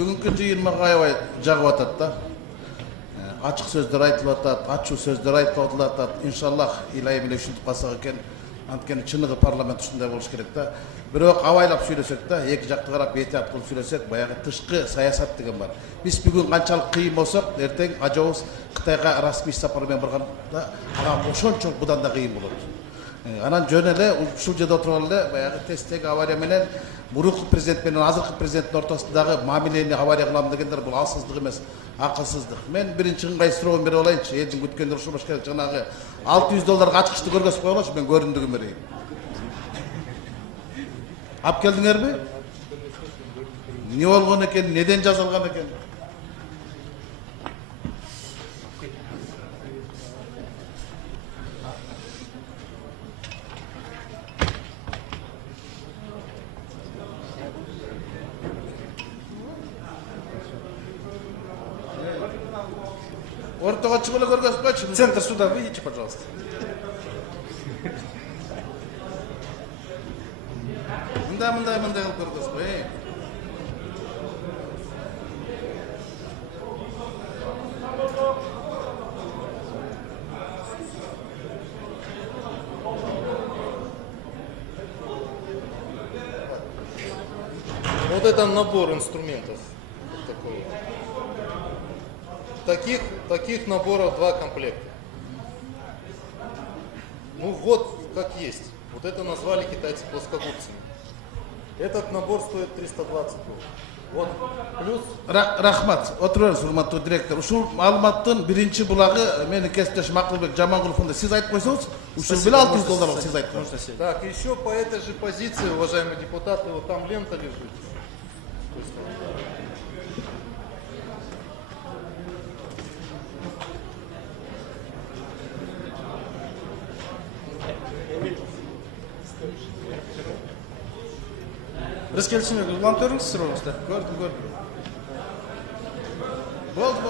Бүгінгі жиынға аябай жағып атат да. Açık sözler aytылат, açık sözler aytылат. İnşallah ilahi bile üşüntüp қалсақ екен. Анткени чыныгы парламент ушундай болуш керек да. Бирок абайлап сүйлөсөк да, эки жакты карап бетап кылып сүйлөсөк, баягы тышкы саясат деген бар. Биз бүгүн канчалык кыйын болсок, эртең ажабыз Кытайга расмий сапар менен барганда, ага ошончо будан да кыйын болот. Анан жөн эле ушул жерде отуруп эле баягы тесттеги авария менен мурунку президент менен азыркы президенттин ортосундагы мамилени авария кылам дегендер бул алсыздык эмес, акылсыздык. Мен биринчи ыңгай суроом берип алайынчы. Элдин күткөндөрү ушул болуш керек. Жанагы $600 ачкычты көргөзүп коелучу, мен көрүндүгүм берейин. Ап келдиңерби? Не болгон экен, неден жазылган экен? Ортого чыгып эле көргөзүп койчу. Центр суда выйдите, пожалуйста. Мындай кылып көргөзүп кой. Вот это набор инструментов. Таких наборов 2 комплекта. Ну вот как есть. Вот это назвали китайцы плоскогубцами. Этот набор стоит 320 долларов. Вот плюс... Рахмат, отурыңыз, урматтуу директор. Ушул маалыматтын биринчи булагы менин кесиптешим Акылбек Жамангуловунда сиз айтып койсоңуз, ушул беле $600 сиз айтып. Так, еще по этой же позиции, уважаемые депутаты, вот там лента лежит. Біз келісіме ұлан көріңіз сұрауыңызда. Көрдім. Болды.